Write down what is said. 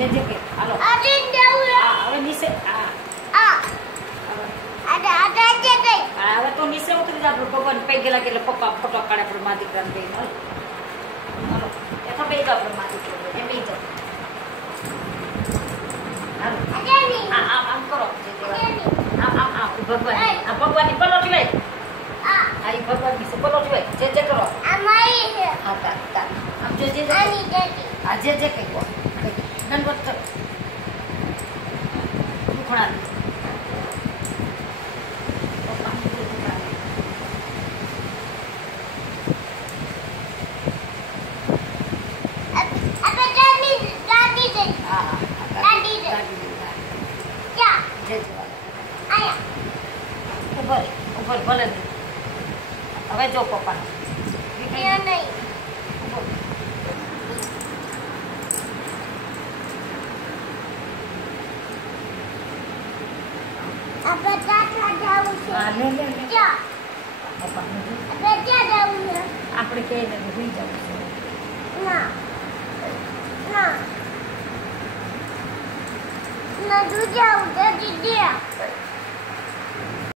જે કે હાલો આજે જાવું હા હવે નીચે હા આજે જે કઈ હા હવે તો નીચે ઉતરી જા આપણે ભગવાન પૈ ગયેલા કે એટલે પપ્પા ફોટો કાઢે આપણે મા દીકરાને બેન હાલો એ તો બેઈ જાવ આપણે મા દીકરો એ બેઈ જાવ હાલો આજે ની આમ કરો જે દેવા આમ ભગવાન આ ભગવાનની પલોટી લે આ ભગવાનની પલોટી લે જે કરો અમારી છે હા તા આમ જે આની જેટી આ જે કઈ કો દંડવત કર ખોણા દાદી દે હા દાદી દે ક્યાં જે આયા ઉપર ભલે હવે જો પપ્પા ત્યાં નહીં આપણે ત્યાં જાવું છે હા લે ક્યાં પપ્પાને આપણે ક્યાં જાવું છે આપણે કે ભૂલી જવું છે ના ના ના તું જાવું દાદી દે